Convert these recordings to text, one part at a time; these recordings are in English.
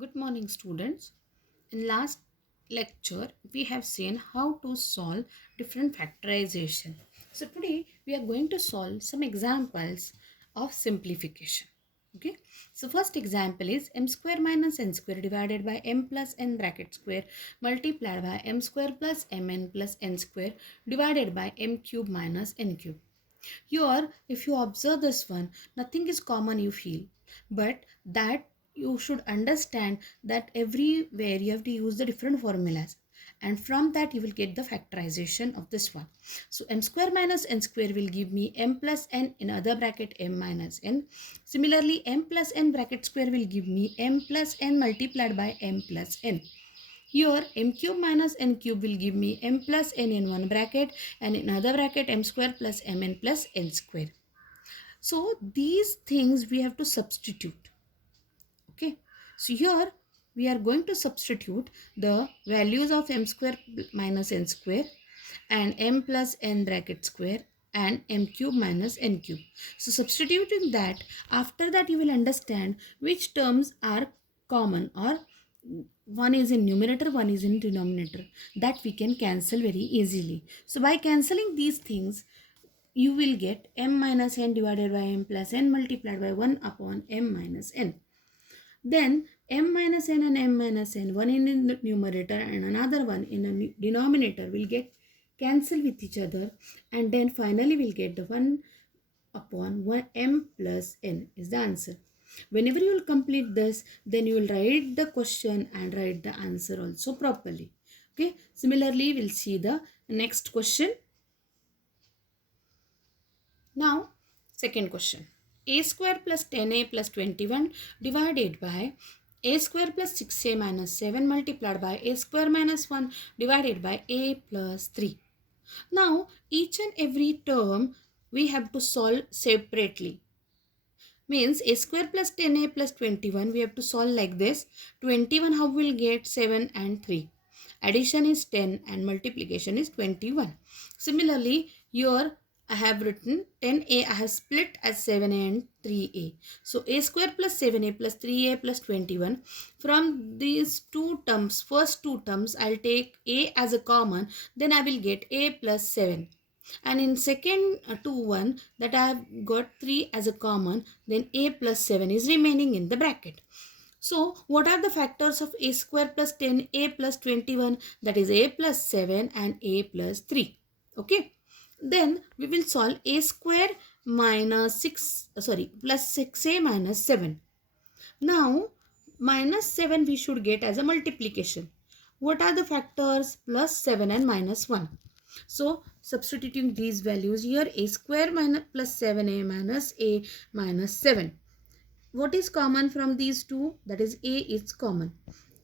Good morning, students. In last lecture, we have seen how to solve different factorization. So today we are going to solve some examples of simplification. Okay. So first example is m square minus n square divided by m plus n bracket square multiplied by m square plus mn plus n square divided by m cube minus n cube. Here, if you observe this one, nothing is common you feel, but that you should understand that everywhere you have to use the different formulas, and from that you will get the factorization of this one. So m square minus n square will give me m plus n in other bracket m minus n. Similarly, m plus n bracket square will give me m plus n multiplied by m plus n. Here m cube minus n cube will give me m plus n in one bracket and in another bracket m square plus mn plus n square. So these things we have to substitute. Okay. So here we are going to substitute the values of m square minus n square and m plus n bracket square and m cube minus n cube. So substituting that, after that you will understand which terms are common, or one is in numerator, one is in denominator, that we can cancel very easily. So by cancelling these things, you will get m minus n divided by m plus n multiplied by 1 upon m minus n. Then m minus n and m minus n, one in the numerator and another one in a denominator, will get cancel with each other, and then finally we'll get the 1 upon 1 m plus n is the answer. Whenever you will complete this, then you will write the question and write the answer also properly. Okay. Similarly, we'll see the next question. Now, second question. A square plus 10a plus 21 divided by a square plus 6a minus 7 multiplied by a square minus 1 divided by a plus 3. Now, each and every term we have to solve separately. Means a square plus 10a plus 21, we have to solve like this. 21, how we will get? 7 and 3. Addition is 10 and multiplication is 21. Similarly, here I have written 10a, I have split as 7a and 3a. So a square plus 7a plus 3a plus 21. From these two terms, first two terms, I'll take a as a common, then I will get a plus 7. And in second two one, that I have got 3 as a common, then a plus 7 is remaining in the bracket. So what are the factors of a square plus 10, a plus 21? That is a plus 7 and a plus 3. Okay. Then we will solve a square minus 6, plus 6a minus 7. Now minus 7 we should get as a multiplication. What are the factors? Plus 7 and minus 1. So substituting these values here, a square minus plus 7a minus a minus 7. What is common from these two? That is a is common.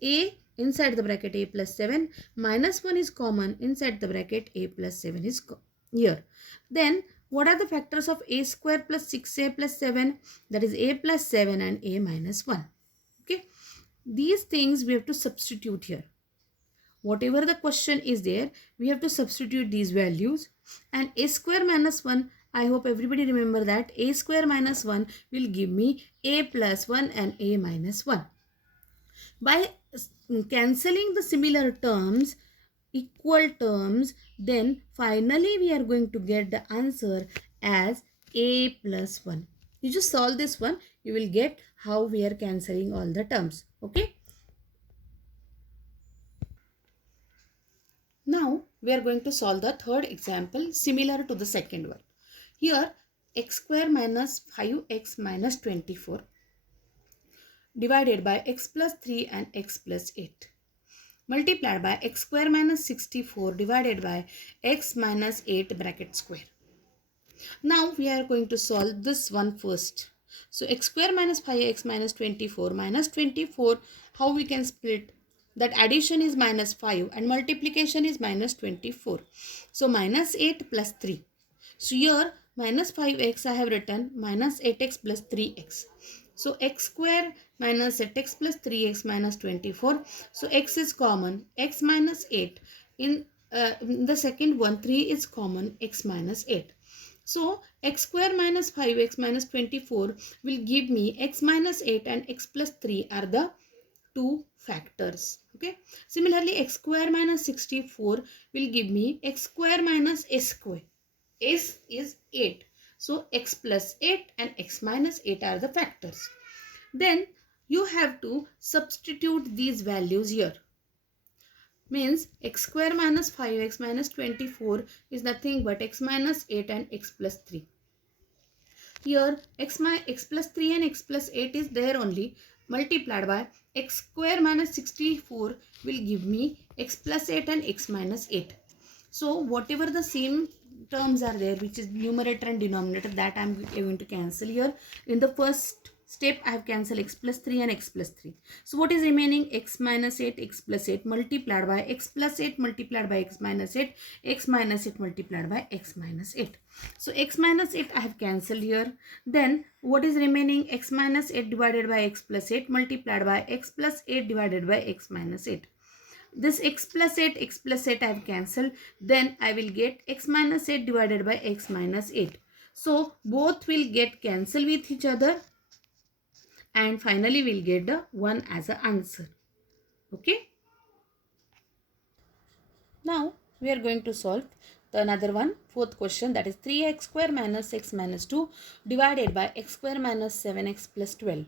A inside the bracket a plus 7 minus 1 is common, inside the bracket a plus 7 is here. Then what are the factors of a square plus 6a plus 7? That is a plus 7 and a minus 1. Okay. These things we have to substitute here. Whatever the question is there, we have to substitute these values. And a square minus 1, I hope everybody remember that a square minus 1 will give me a plus 1 and a minus 1. By cancelling the similar terms, equal terms, then finally we are going to get the answer as a plus 1. You just solve this one, you will get how we are cancelling all the terms. Okay. Now we are going to solve the third example similar to the second one. Here x square minus 5x minus 24 divided by x plus 3 and x plus 8 multiplied by x square minus 64 divided by x minus 8 bracket square. Now we are going to solve this one first. So x square minus 5x minus 24, how we can split? That addition is minus 5 and multiplication is minus 24. So minus 8 plus 3. So here minus 5x I have written minus 8x plus 3x. So x square minus 8x plus 3x minus 24. So x is common, x minus 8. In the second one, 3 is common, x minus 8. So x square minus 5x minus 24 will give me x minus 8 and x plus 3 are the two factors. Okay. Similarly, x square minus 64 will give me x square minus s square. S is 8. So x plus 8 and x minus 8 are the factors. Then you have to substitute these values here. Means x square minus 5x minus 24 is nothing but x minus 8 and x plus 3. Here x plus 3 and x plus 8 is there only, multiplied by x square minus 64 will give me x plus 8 and x minus 8. So whatever the same terms are there, which is numerator and denominator, that I am going to cancel here. In the first step I have cancelled x plus 3 and x plus 3. So what is remaining? X minus 8, x plus 8 multiplied by x plus 8 multiplied by x minus 8, x minus 8 multiplied by x minus 8. So x minus 8 I have cancelled here. Then what is remaining? X minus 8 divided by x plus 8 multiplied by x plus 8 divided by x minus 8. This x plus 8 I have cancelled. Then I will get x minus 8 divided by x minus 8. So both will get cancelled with each other. And finally we'll get the 1 as an answer. Okay. Now we are going to solve the another one, fourth question, that is 3x square minus x minus 2 divided by x square minus 7x plus 12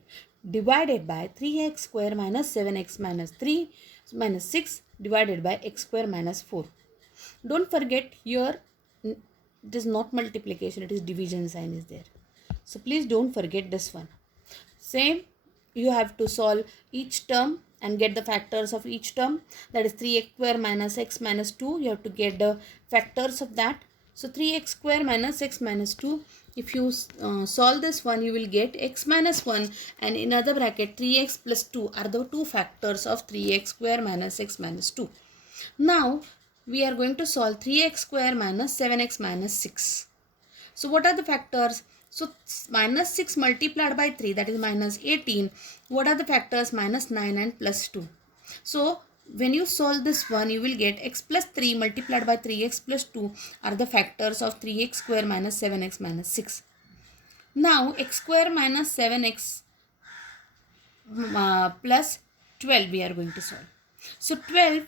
divided by 3x square minus 7x minus 3 minus 6 divided by x square minus 4. Don't forget here it is not multiplication, it is division sign is there. So please don't forget this one. Same, you have to solve each term and get the factors of each term. That is 3x square minus x minus 2. You have to get the factors of that. So 3x square minus x minus 2. If you solve this one, you will get x minus 1 and in other bracket 3x plus 2 are the two factors of 3x square minus x minus 2. Now we are going to solve 3x square minus 7x minus 6. So what are the factors? So minus 6 multiplied by 3, that is minus 18. What are the factors? Minus 9 and plus 2. So when you solve this one, you will get x plus 3 multiplied by 3x plus 2 are the factors of 3x square minus 7x minus 6. Now x square minus 7x plus 12 we are going to solve. So 12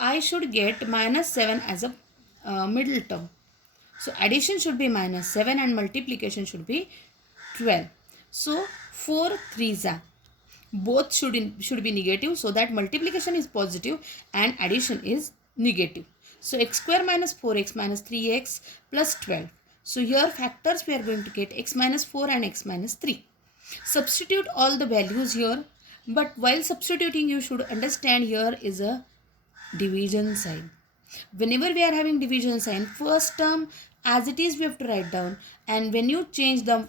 I should get minus 7 as a middle term. So addition should be minus 7 and multiplication should be 12. So 4 3s are. Both should be negative, so that multiplication is positive and addition is negative. So x square minus 4x minus 3x plus 12. So here factors we are going to get x minus 4 and x minus 3. Substitute all the values here, but while substituting you should understand here is a division sign. Whenever we are having division sign, first term as it is we have to write down, and when you change the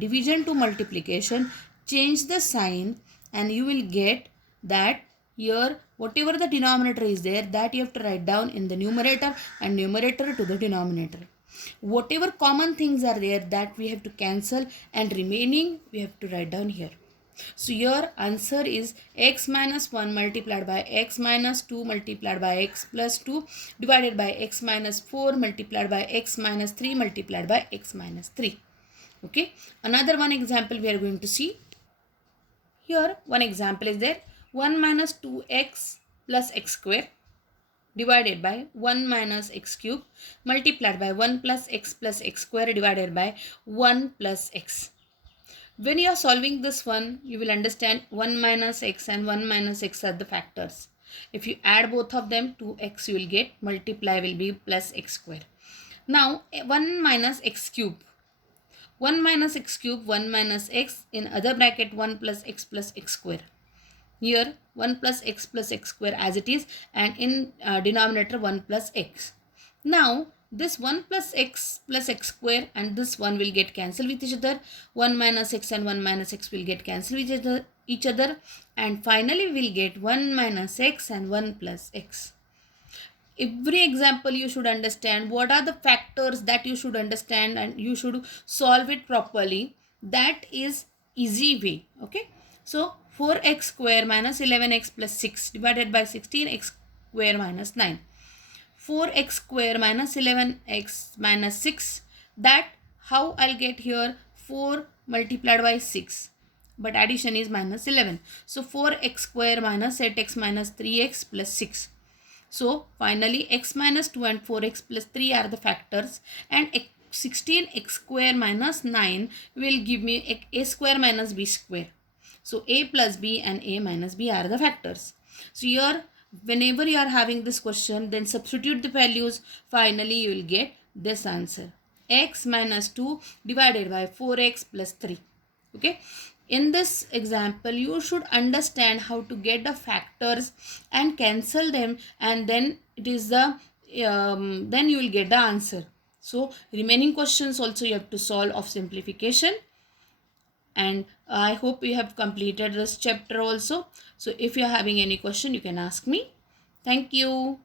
division to multiplication, change the sign and you will get that here whatever the denominator is there, that you have to write down in the numerator and numerator to the denominator. Whatever common things are there, that we have to cancel and remaining we have to write down here. So your answer is x minus 1 multiplied by x minus 2 multiplied by x plus 2 divided by x minus 4 multiplied by x minus 3 multiplied by x minus 3. Okay. Another one example we are going to see. Here one example is there, 1 minus 2x plus x square divided by 1 minus x cube multiplied by 1 plus x square divided by 1 plus x. When you are solving this one, you will understand 1 minus x and 1 minus x are the factors. If you add both of them, 2x you will get, multiply will be plus x square. Now 1 minus x cube. 1 minus x cube, 1 minus x, in other bracket 1 plus x square. Here 1 plus x square as it is, and in denominator 1 plus x. Now this 1 plus x square and this one will get cancelled with each other. 1 minus x and 1 minus x will get cancelled with each other, and finally we will get 1 minus x and 1 plus x. Every example you should understand what are the factors that you should understand and you should solve it properly. That is easy way. Okay. So 4x square minus 11x plus 6 divided by 16x square minus 9. 4x square minus 11x minus 6. That how I'll get here 4 multiplied by 6. but addition is minus 11. So 4x square minus 8x minus 3x plus 6. So finally x minus 2 and 4x plus 3 are the factors, and 16x square minus 9 will give me a square minus b square. So a plus b and a minus b are the factors. So here whenever you are having this question, then substitute the values. Finally you will get this answer: x minus 2 divided by 4x plus 3. Okay, in this example you should understand how to get the factors and cancel them, and then it is the then you will get the answer. So remaining questions also you have to solve of simplification, and I hope you have completed this chapter also. So if you are having any question, you can ask me. Thank you.